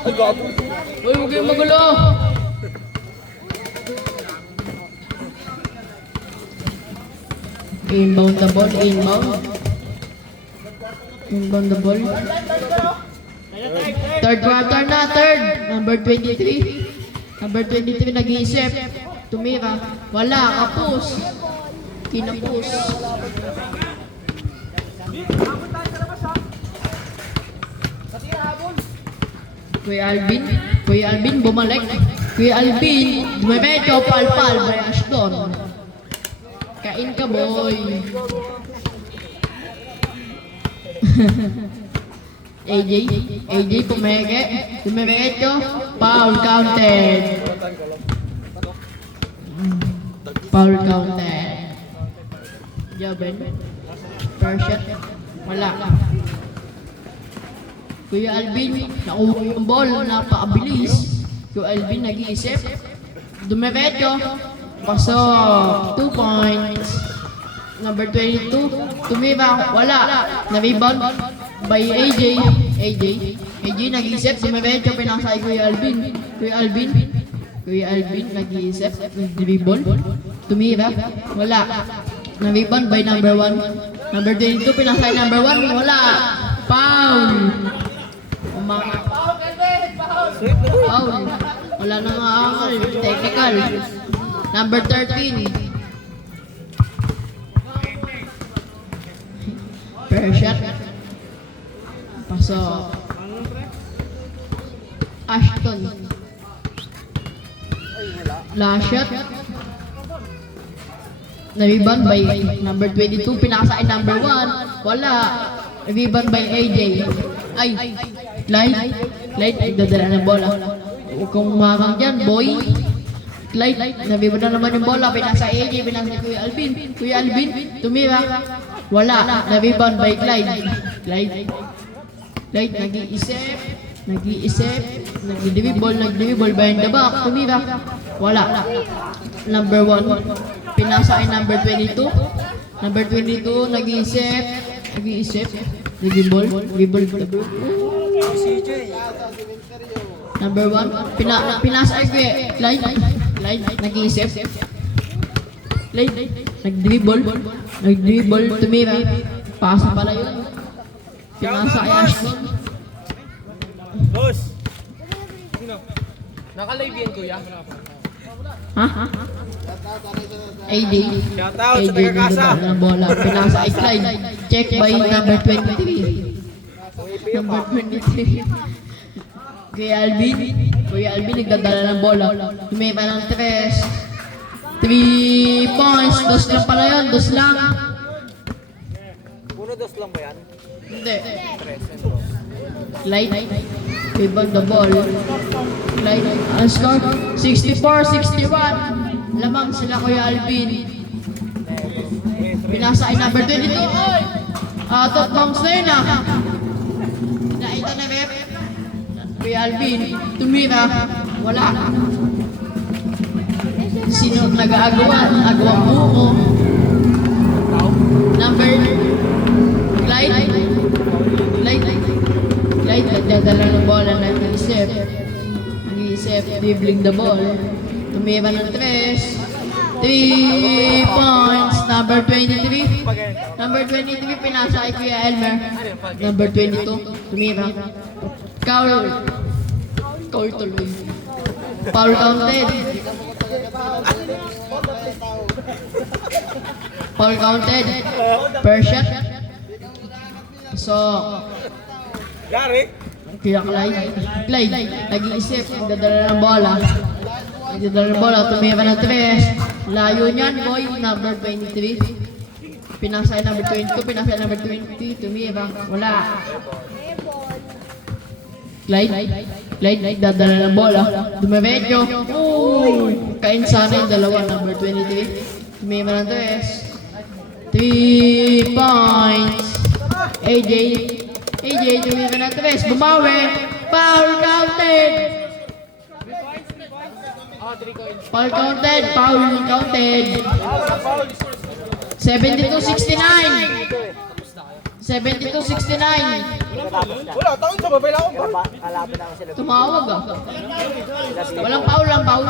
Ay, gago. Uy, huwag kayong magulo. Inbound the ball, inbound. Inbound the ball. Third quarter na, third. Number 23. Number 23 nag-iisip. Tumira. Wala, kapus. Kinapus. Kuya Alvin, bumalik. Kuya Alvin, dumemedyo, pal-pal, bayash doon. Kain ka, boy. AJ, pumeke. Dumemedyo, foul counted. Foul counted. Jaben. First shot. Wala. Kuya Alvin, nakuha yung ball, napakabilis. Kuya Alvin nag-iisip. Dumiretso. Pasok. 2 points. Number 22. Tumira. Wala. Na-rebound by AJ. AJ nag-iisip. Dumiretso. Pinasay Kuya Alvin. Kuya Alvin nag-iisip. Dribble. Tumira. Wala. Na-rebound by number 1. Number 22. Pinasay number 1. Wala. Foul. Foul. Wala na nga angal. Technical. Number 13. Fair shot. Pasok. Ashton. Last shot. Na-rebound by number 22. Pinakasain number 1. Wala. Na-rebound by AJ. Ay. Light, nagdadala ng bola. Huwag kang umakang dyan, boy. Light, nabibod na naman yung bola. Pinasa AJ, pinasa Kuya Alvin, tumira. Wala, nabibod by Clyde. Clyde, nag-iisip. Nag-dribble behind the back. Tumira. Wala. Number 1, pinasa ay number 22. Number 22, nag-iisip. Dribble. Number 1, pinasa ay Kuya Clyde, nag-iisip. Clyde, nag-dribble, tumira. Pasa pala yun. Pinasa ay Ashton. Boss! Naka-live yan, kuya? Ha? AD. Shoutout sa taga-kasa. Ng bola. Pinasa ay Clyde. Check by number 23. Number 23. Kuya Alvin nagdadala ng bola. Tumira ng 3 points. Dos lang pala yun. Dos lang. Puro dos lang ba yan? Hindi. Clyde. Rebound the ball. Clyde. Ang score? 64-61. Lamang sila Kuya Alvin. Pinasa ay number 22. Oy! Out of bounds na yun ah. Naita na rep. Kuya Alvin. Tumira. Wala. Sino nag-aagawan? Agawang buko. Number Clyde, nagdadala ng bola, nag-iisip, dribbling the ball, tumira ng 3 points, number 23, pinasa ay Kuya Elmer, number 22, tumira, foul tuloy, foul counted, per shot. So, Kuya Clyde, nag-iisip, nagdadala ng bola, tumira ng 3. Layo niyan, boy, number 23. Pinasa number 22, tumira, wala. Clyde, nagdadala ng bola, dumiretso. Kainsana yung dalawa, number 23. Tumira ng 3 points. AJ, tumira ng 3. Bumawi. Foul counted. Foul counted. 72-69. 72-69. Wala, taon sa babay lang ako. Kalapit na ako sila. Tumawag ah. Walang foul lang, foul.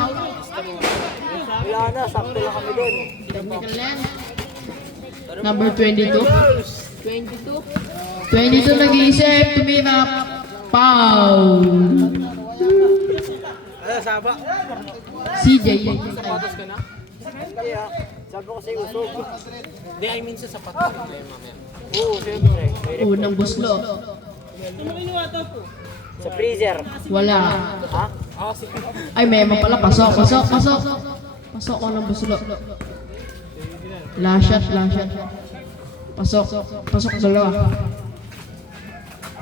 Wala na, sakto lang kami doon. Technical yan. Number 22. 22 nag-iisip. Tumira. Foul. Ano, saba? CJ. Sapatos ka na? Kaya, sabi ko kasi usog. Hindi, I mean sa sapatos. Problema mo yan. Oo, siyempre. May Unang buslo. Sa freezer. Wala. Ha? Oo, sige. Ay, memo pala. Pasok. Pasok ko ng buslo. Last shot. Pasok dalawa.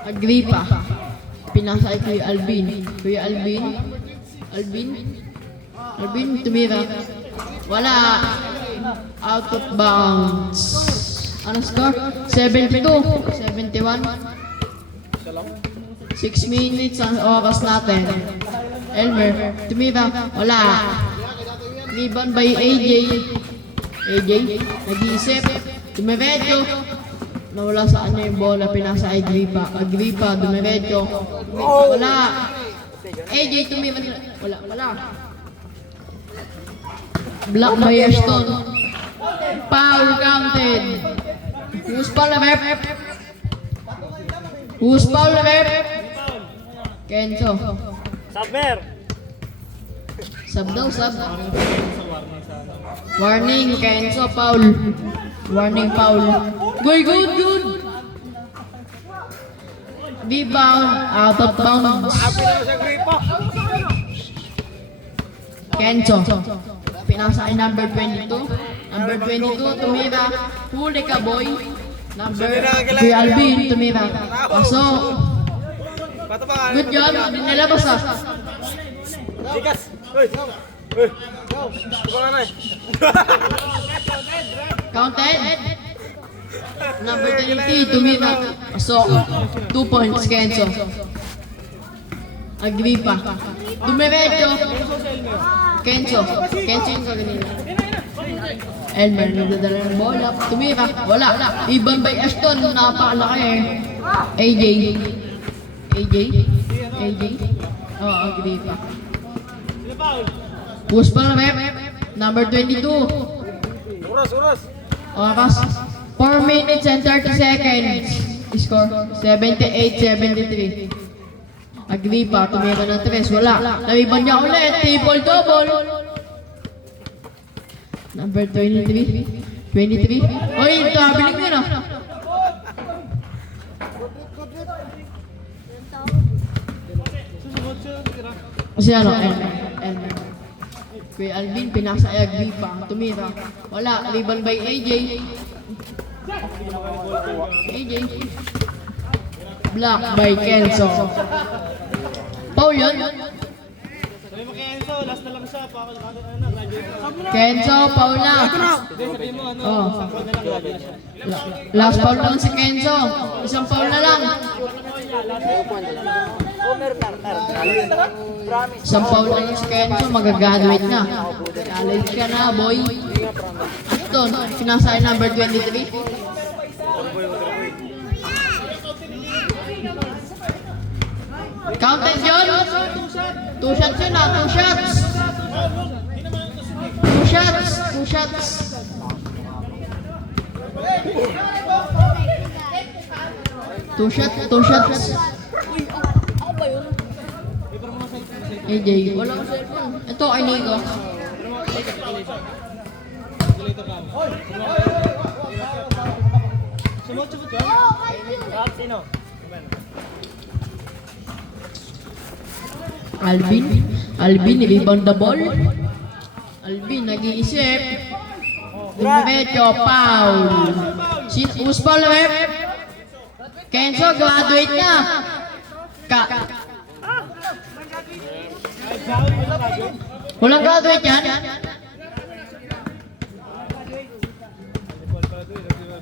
Agripa. Pinasa kay Kuya Alvin. Alvin, tumira. Wala. Out of bounds. Ano score? 72. 71. 6 minutes ang oras natin. Elmer, tumira. Wala. Rebound by AJ. Nag-iisip. Dumiretso. Nawala sa kanya yung bola. Pinasa Agripa. Dumiretso. Wala. AJ tumira. Wala. Block by Ashton. Foul counted. Who's foul na rep? Kenzo. Submer! Sub daw. Warning, Kenzo, foul. Warning, foul. Good. Rebound, out of bounds. Happy na sa gripa. Kenzo. Pinasa kay number 22. Number 22, tumira. Huli ka, boy. Number Kuya Alvin, tumira. Pasok. Bato ba? Good job. Nilabas ah. Likas. Uy. Ito ba na eh? Counted. Number 20, tumira. Pasok. 2 points, Kenzo. Agripa. Dumiretso. Kenzo yung kanina. Elmer, nagdadala ng bola. Tumira. Wala. Iban by Ashton. Napakalaki eh. AJ. Oo, Agripa. Push pa na rep. Number 22. Oras. Oras. 4 minutes and 30 seconds. Score. 78-73. Agripa, tumira ng 3. Wala. Naiban niya ulit. Triple double. Number 23. Oy, tabiling yun ah. Kasi ano, Elmer. Kuya Alvin, pinasa ay Agripa. Tumira. Wala. Rebound by AJ. Block by Kenzo. Paul yun? Sabi mo kay Enzo, last na lang siya. Kenzo, Paul na. Sabi mo ano, Oh. sakto na lang graduate siya. Last foul lang si Kenzo. Isang foul na lang. Promise. Isang foul na lang si Kenzo. Magagraduate na. College ka na, boy. Aston, pinasa ay number 23. Counted yun? 2 shots yun ah, 2 shots. 2 shots. Two shots. AJ, wala akong cellphone. Ito, kay Nico. Sino? Alvin, rebound the ball. Alvin, nag-iisip. Dumiretso, foul. Who's foul, rep? Kenzo, graduate na. Walang graduate yan?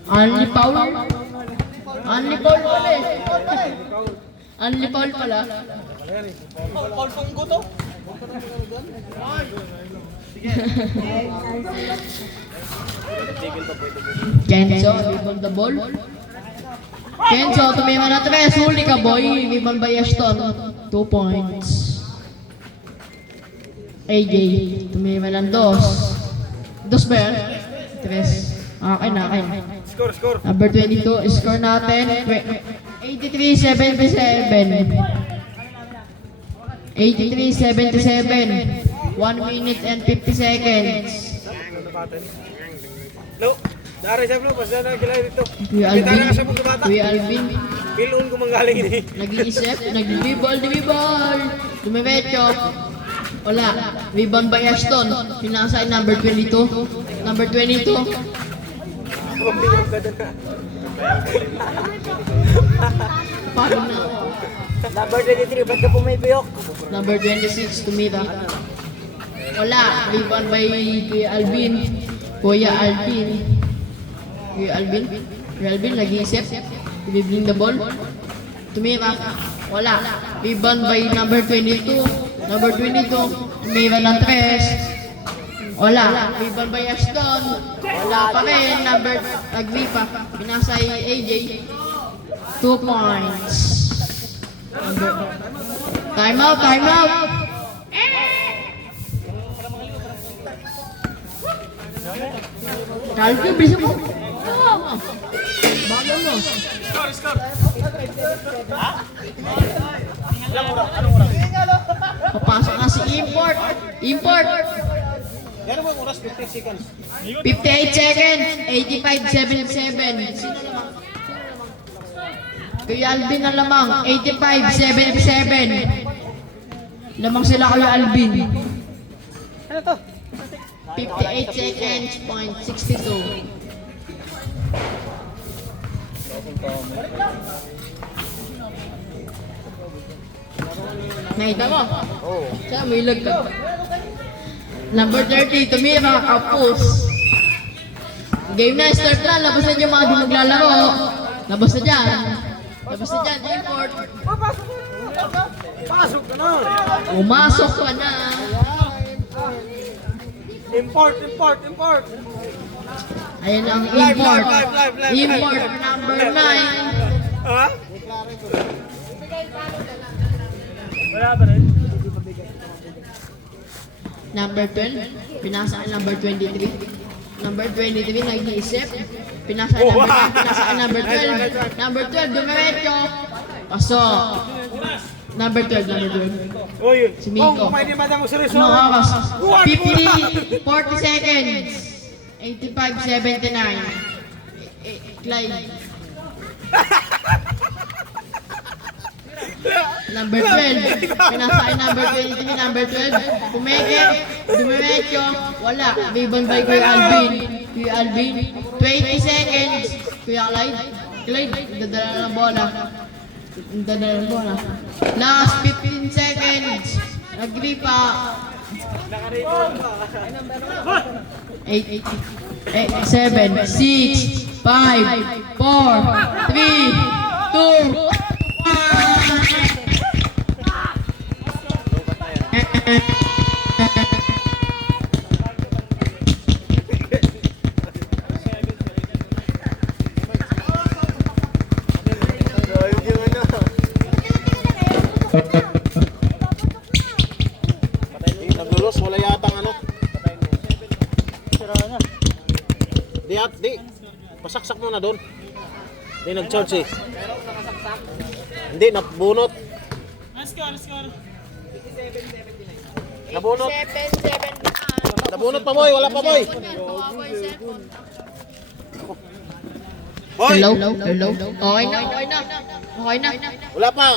Only foul pala eh. Only foul pala. Paul Funggo to? Kenzo, rebound the ball. Kenzo, tumima na 3. Huli ka, boy. Vivan by Ashton. 2 points. AJ, tumima ng 2. 2 ba yan? 3. Akin. Score. Number 22, score natin. 83-77. 83-77. 1 minute and 50 seconds. Lo, dari siya bro, basta na gila dito. Kuya Kita Alvin. na siya mga bata. Kuya Alvin. Pilun ko manggaling ini. Nag-iisip, nag-bibol. Dumiretso. Wala. Rebound by Ashton. Pinasa ay number 22. Number 22. Pagod na ako. Number 23, ba't ka pumipiyok? Number 26, tumira. Wala. Rebound by Kuya Alvin. Kuya Alvin, nag-iisip. Dribbling the ball. Tumira. Wala. Rebound by number 22. Number 22. Tumira ng 3. Wala. Rebound by Ashton. Wala pa rin. Number, Agripa. Pinasa ay AJ. 2 points. Time out. Kalki, bisa mo. Bago mo. Papasok na si Import. Yan mo oras 50 seconds. 58 seconds. 85-77. Sino lamang? Kuya Alvin ang lamang. 85-77. Lamang sila Kuya Alvin. Ano to? 58 seconds, point 62. Nakita mo? Oo. Siya, may lag ka. Number 30, tumira, kapus. Game na, start na. Labas na dyan mga di maglalaro. Labas na dyan, import. Pasok ka na. Umasok ka na. Import. Ayan ang Live. import. Import number 9. Ha? Wala ba rin? Number 12, pinasa ang number 23. Number 23, nag-iisip. Pinasa ang number 12. Number 12, dumiretso. Pasok. Number 12. Oy, Si Miko. pwede madang usulis. Ano oras? 50, 40 seconds. 85-79. Clyde. Number 12. Pinasa ay number 23, number 12. Dumiretso. Wala. Rebound by Kuya Alvin. 20 seconds. Kuya Clyde. Dadala ng bola. Last 15 seconds. Agripa. 8, 7, 6, 5, 4, 3, 2, 1. Naglulos, wala yatang ano. Di. Pasaksak mo na doon. Hindi nag-charge eh. Hindi, nabunot. Score. Nabunot. Nabunot pa boy, wala pa boy. Hello? Okay na. Wala pa.